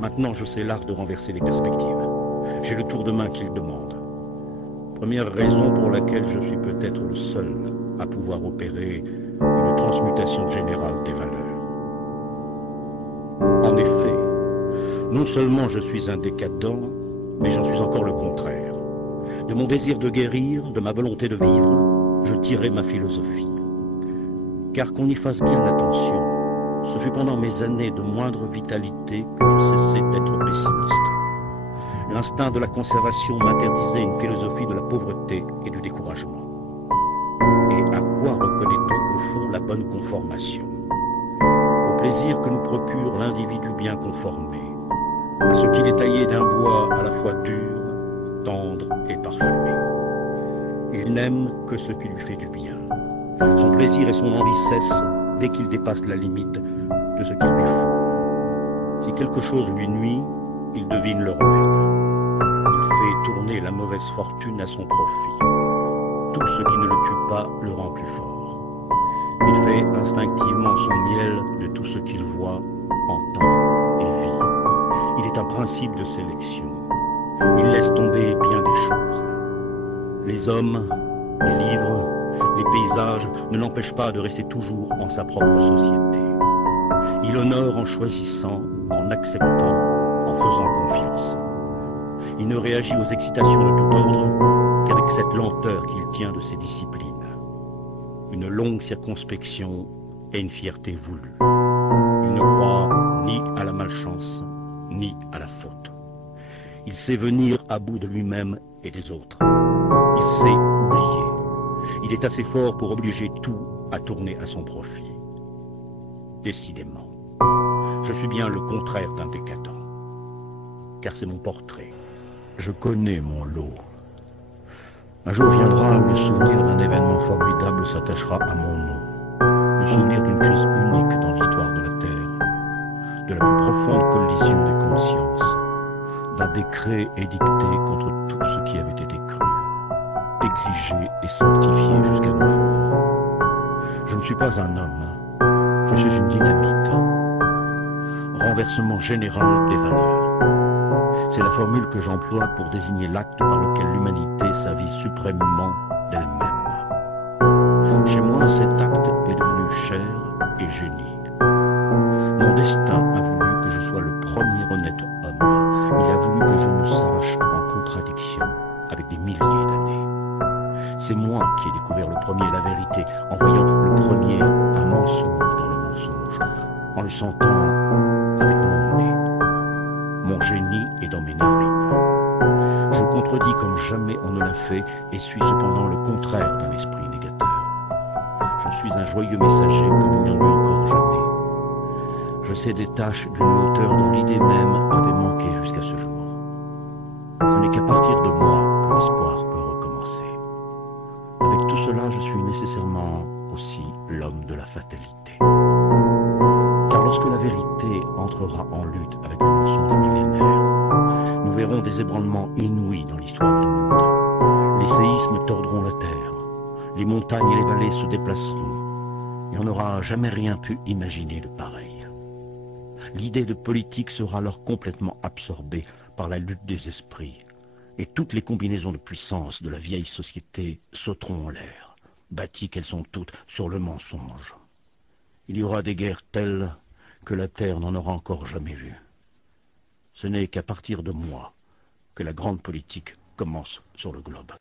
Maintenant, je sais l'art de renverser les perspectives. J'ai le tour de main qu'il demande. Première raison pour laquelle je suis peut-être le seul à pouvoir opérer une transmutation générale des valeurs. En effet, non seulement je suis un décadent, mais j'en suis encore le contraire. De mon désir de guérir, de ma volonté de vivre, je tirais ma philosophie. Car qu'on y fasse bien attention, ce fut pendant mes années de moindre vitalité que je cessais d'être pessimiste. L'instinct de la conservation m'interdisait une philosophie de la pauvreté et du découragement. Et à quoi reconnaît-on au fond la bonne conformation? Au plaisir que nous procure l'individu bien conformé, à ce qu'il est taillé d'un bois à la fois dur, tendre et parfumé. Il n'aime que ce qui lui fait du bien. Son plaisir et son envie cessent dès qu'il dépasse la limite de ce qu'il lui faut. Si quelque chose lui nuit, il devine le remède. Il fait tourner la mauvaise fortune à son profit. Tout ce qui ne le tue pas le rend plus fort. Il fait instinctivement son miel de tout ce qu'il voit, entend et vit. Il est un principe de sélection. Il laisse tomber bien des choses. Les hommes, les livres, les paysages ne l'empêchent pas de rester toujours en sa propre société. Il honore en choisissant, en acceptant, en faisant confiance. Il ne réagit aux excitations de tout ordre qu'avec cette lenteur qu'il tient de ses disciplines. Une longue circonspection et une fierté voulue. Il ne croit ni à la malchance, ni à la faute. Il sait venir à bout de lui-même et des autres. Il sait oublier. Il est assez fort pour obliger tout à tourner à son profit. Décidément, je suis bien le contraire d'un décadent. Car c'est mon portrait. Je connais mon lot. Un jour viendra où le souvenir d'un événement formidable s'attachera à mon nom. Le souvenir d'une crise unique dans l'histoire de la Terre. De la plus profonde collision des consciences. D'un décret édicté contre tout ce qui avait été cru. Exigé et sanctifié jusqu'à nos jours. Je ne suis pas un homme. Je suis une dynamite. Renversement général des valeurs. C'est la formule que j'emploie pour désigner l'acte par lequel l'humanité s'avise suprêmement d'elle-même. Chez moi, cet acte est devenu chair et génie. Mon destin a voulu que je sois le premier honnête homme. Il a voulu que je me sache en contradiction avec des milliers d'années. C'est moi qui ai découvert le premier la vérité, en voyant le premier un mensonge dans le mensonge, en le sentant avec mon nez. Mon génie est dans mes narines. Je contredis comme jamais on ne l'a fait et suis cependant le contraire d'un esprit négateur. Je suis un joyeux messager comme il n'y en eut encore jamais. Je sais des tâches d'une hauteur dont l'idée même avait manqué jusqu'à ce jour. Ce n'est qu'à partir de moi que l'espoir peut recommencer. Avec tout cela, je suis nécessairement aussi l'homme de la fatalité. Car lorsque la vérité entrera en lutte avec le mensonge millénaire, nous verrons des ébranlements inouïs dans l'histoire du monde. Les séismes tordront la terre, les montagnes et les vallées se déplaceront, et on n'aura jamais rien pu imaginer de pareil. L'idée de politique sera alors complètement absorbée par la lutte des esprits, et toutes les combinaisons de puissance de la vieille société sauteront en l'air, bâties qu'elles sont toutes sur le mensonge. Il y aura des guerres telles que la Terre n'en aura encore jamais vu. Ce n'est qu'à partir de moi que la grande politique commence sur le globe.